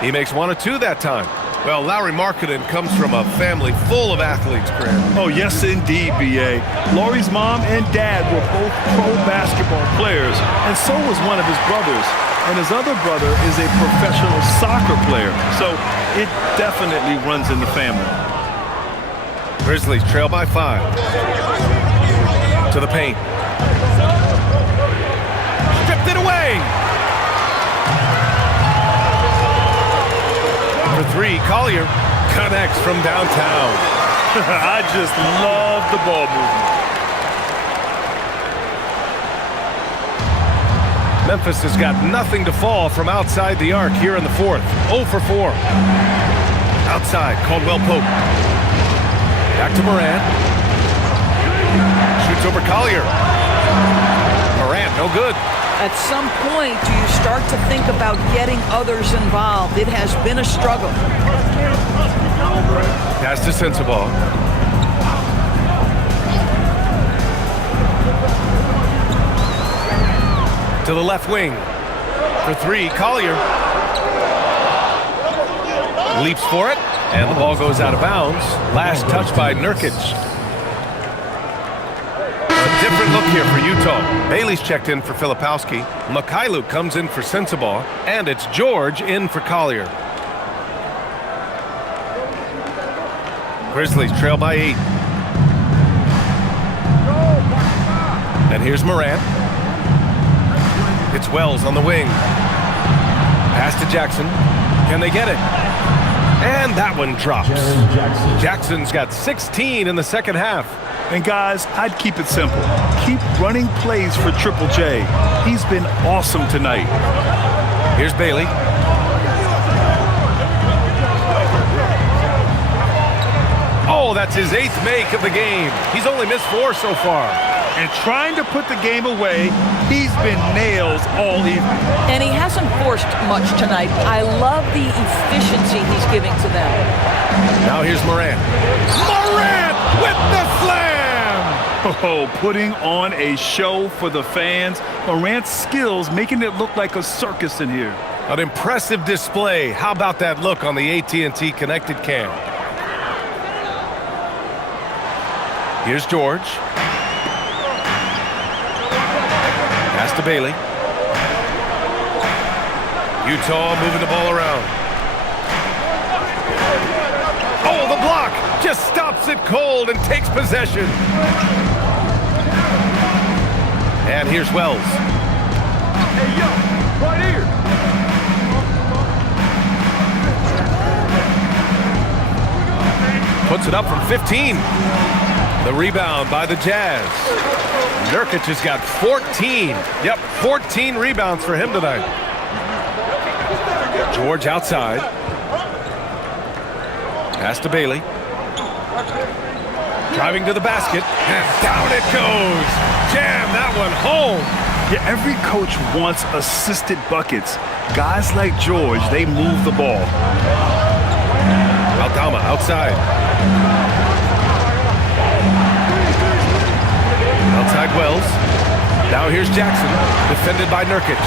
He makes 1 or 2 that time. Well, Lauri Markkanen comes from a family full of athletes, Grant. Oh, yes, indeed, B.A. Lauri's mom and dad were both pro basketball players, and so was one of his brothers. And his other brother is a professional soccer player, so it definitely runs in the family. Grizzlies trail by 5. To the paint. Stripped it away. For 3, Collier connects from downtown. I just love the ball movement. Memphis has got nothing to fall from outside the arc here in the 4th. 0 for 4. Outside, Caldwell Pope. Back to Morant. Shoots over Collier. Morant, no good. At some point, do you start to think about getting others involved? It has been a struggle. Pass to Sensabaugh. To the left wing. For 3, Collier. Leaps for it, and the ball goes out of bounds. Last touch by Nurkic. A different look here for Utah. Bailey's checked in for Filipowski. Mikhailuk comes in for Sensabaugh, and it's George in for Collier. Grizzlies trail by 8. And here's Morant. It's Wells on the wing. Pass to Jackson. Can they get it? And that one drops. Jackson's got 16 in the second half. And guys, I'd keep it simple. Keep running plays for Triple J. He's been awesome tonight. Here's Bailey. Oh, that's his 8th make of the game. He's only missed 4 so far. And trying to put the game away, he's been nails all evening. And he hasn't forced much tonight. I love the efficiency he's giving to them. Now here's Morant. Morant with the slam! Oh, putting on a show for the fans. Morant's skills making it look like a circus in here. An impressive display. How about that look on the AT&T connected cam? Here's George. Pass to Bailey. Utah moving the ball around. Oh, the block just stops it cold and takes possession. And here's Wells. Hey, yo, right here. Puts it up from 15. The rebound by the Jazz. Nurkic has got 14. Yep, 14 rebounds for him tonight. George outside. Pass to Bailey. Driving to the basket. And down it goes. Jam that one home. Yeah, every coach wants assisted buckets. Guys like George, they move the ball. Aldama outside. Outside Wells. Now here's Jackson, defended by Nurkic.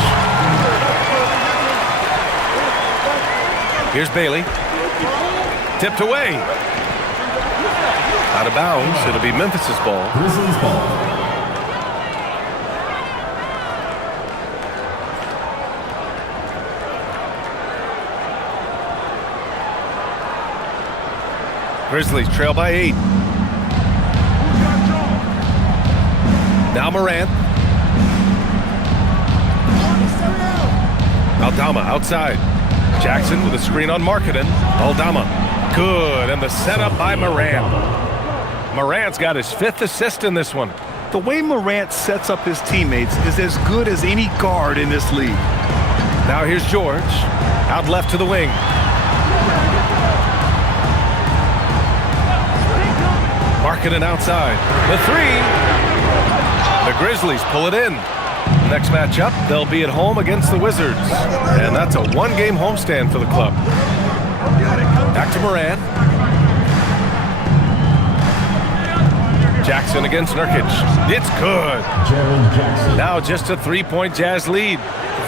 Here's Bailey. tipped away. Out of bounds. It'll be Memphis's ball. Grizzlies ball. Grizzlies trail by 8. Now Morant. Aldama outside. Jackson with a screen on Markkanen. Aldama. Good. And the setup by Morant. Morant's got his 5th assist in this one. The way Morant sets up his teammates is as good as any guard in this league. Now here's George. Out left to the wing. Markkanen outside. The 3. The Grizzlies pull it in. Next matchup, they'll be at home against the Wizards. And that's a 1-game homestand for the club. Back to Morant. Jackson against Nurkic. It's good. Now just a 3-point Jazz lead.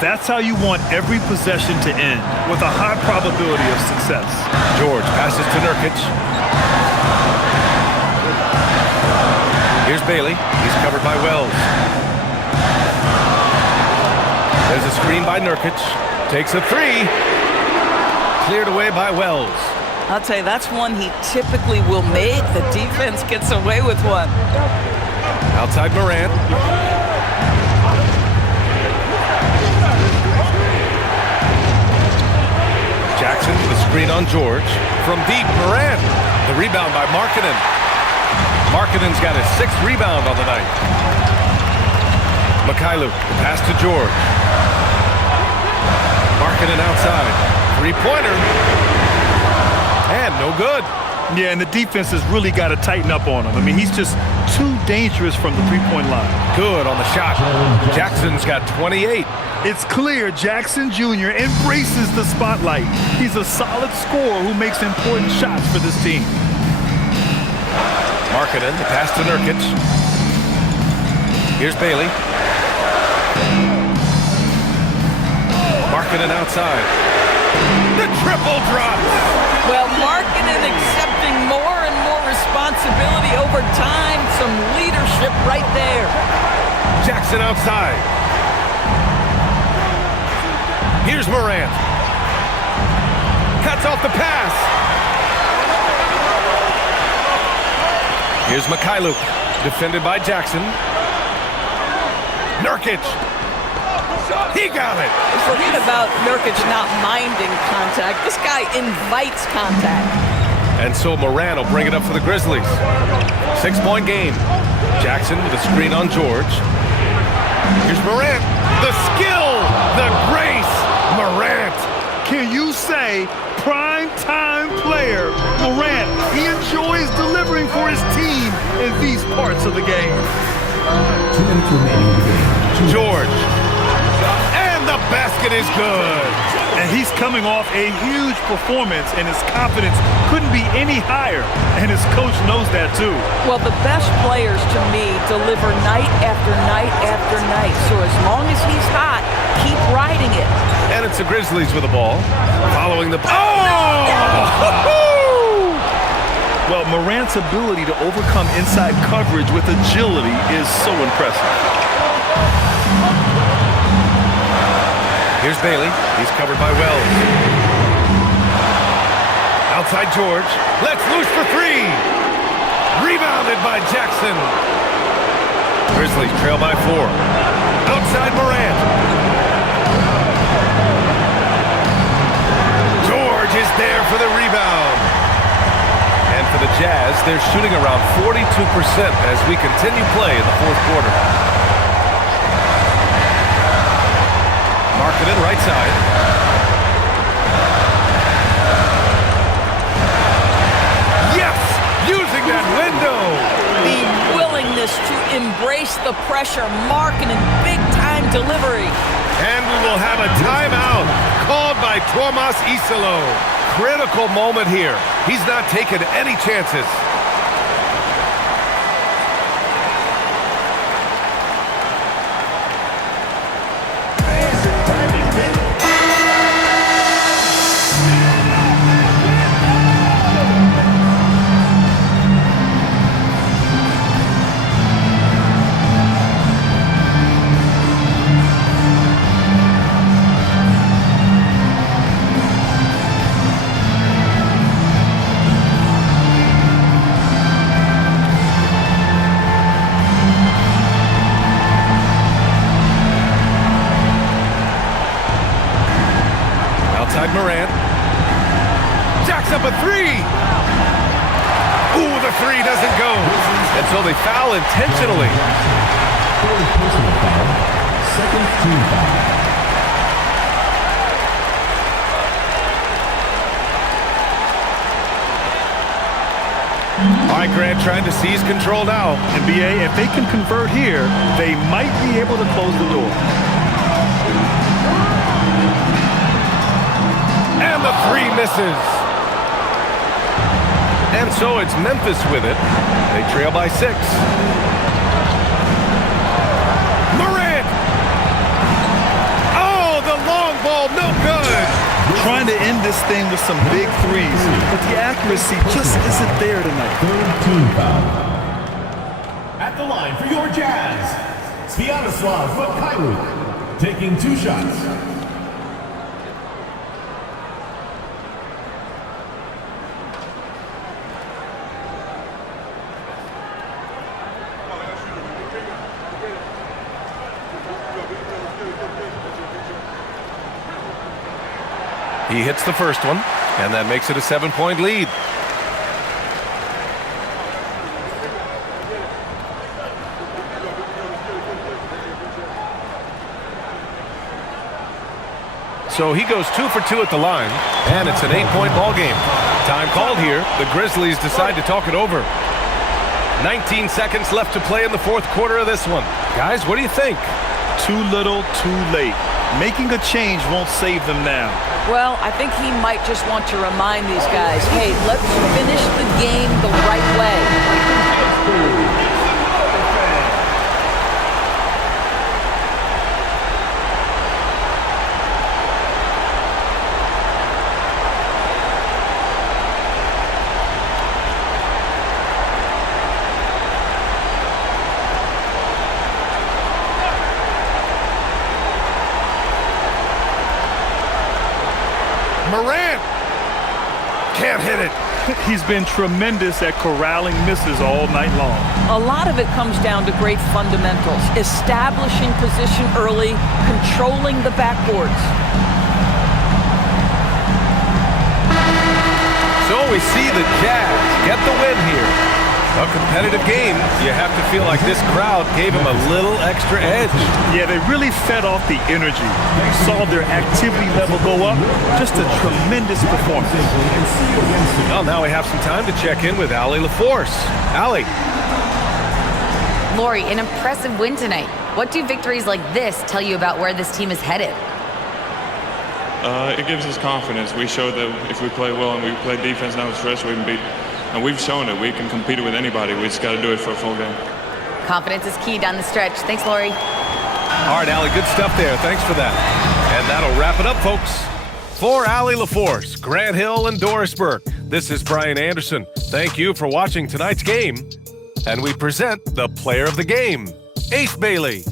That's how you want every possession to end, with a high probability of success. George passes to Nurkic. Here's Bailey. He's covered by Wells. There's a screen by Nurkic. Takes a 3. Cleared away by Wells. I'll tell you, that's one he typically will make. The defense gets away with one. Outside Morant. Jackson with a screen on George. From deep, Morant. The rebound by Markkanen. Markkanen's got his 6th rebound on the night. Mikhailuk, the pass to George. Markkanen outside. 3-pointer. And no good. Yeah, and the defense has really got to tighten up on him. I mean, he's just too dangerous from the 3-point line. Good on the shot. Jackson's got 28. It's clear Jackson Jr. embraces the spotlight. He's a solid scorer who makes important shots for this team. Markkanen, the pass to Nurkic. Here's Bailey. Markkanen outside. The triple drop. Well, Markkanen accepting more and more responsibility over time. Some leadership right there. Jackson outside. Here's Morant. Cuts off the pass. Here's Mikhailuk, defended by Jackson. Nurkic. He got it. Forget about Nurkic not minding contact. This guy invites contact. And so Morant will bring it up for the Grizzlies. 6-point game. Jackson with a screen on George. Here's Morant. The skill, the grace, Morant. Can you say prime-time player Morant? He enjoys delivering for his team in these parts of the game. 2 minutes remaining in the game. George. And the basket is good. And he's coming off a huge performance, and his confidence couldn't be any higher. And his coach knows that too. Well, the best players to me deliver night after night after night. So as long as he's hot, keep riding it. And it's the Grizzlies with the ball. Following the... Well, Morant's ability to overcome inside coverage with agility is so impressive. Here's Bailey. He's covered by Wells. Outside George. Let's loose for 3. Rebounded by Jackson. Grizzlies trail by 4. Outside Morant. George is there for the rebound. And for the Jazz, they're shooting around 42% as we continue play in the 4th quarter. Markkanen right side. Yes! Using that window! The willingness to embrace the pressure. Markkanen, big-time delivery. And we will have a timeout called by Tomas Isalo. Critical moment here. He's not taking any chances. up a three. Ooh, the three doesn't go. And so they foul intentionally. Third personal foul. Second team foul. All right, Grant trying to seize control now. NBA, if they can convert here, they might be able to close the door. And the three misses. And so it's Memphis with it. They trail by 6. Morant! Oh, the long ball, no good. Trying to end this thing with some big threes, but the accuracy just isn't there tonight. Third team foul. At the line for your Jazz, Sviatoslav Mikhailuk, taking 2 shots. He hits the first one, and that makes it a 7-point lead. So he goes 2 for 2 at the line, and it's an 8-point ball game. Time called here. The Grizzlies decide to talk it over. 19 seconds left to play in the fourth quarter of this one. Guys, what do you think? Too little, too late. Making a change won't save them now. Well, I think he might just want to remind these guys, hey, let's finish the game the right way. Morant can't hit it. He's been tremendous at corralling misses all night long. A lot of it comes down to great fundamentals, establishing position early, controlling the backboards. So we see the Jazz get the win here. A competitive game. You have to feel like this crowd gave him a little extra edge. Yeah, they really fed off the energy. You saw their activity level go up. Just a tremendous performance. Well, now we have some time to check in with Allie LaForce. Allie. Lori, an impressive win tonight. What do victories like this tell you about where this team is headed? It gives us confidence. We showed that if we play well and we play defense down the stretch, we can beat. And we've shown it. We can compete with anybody. We just got to do it for a full game. Confidence is key down the stretch. Thanks, Lori. All right, Allie, good stuff there. Thanks for that. And that'll wrap it up, folks. For Allie LaForce, Grant Hill, and Doris Burke, this is Brian Anderson. Thank you for watching tonight's game. And we present the player of the game, Ace Bailey.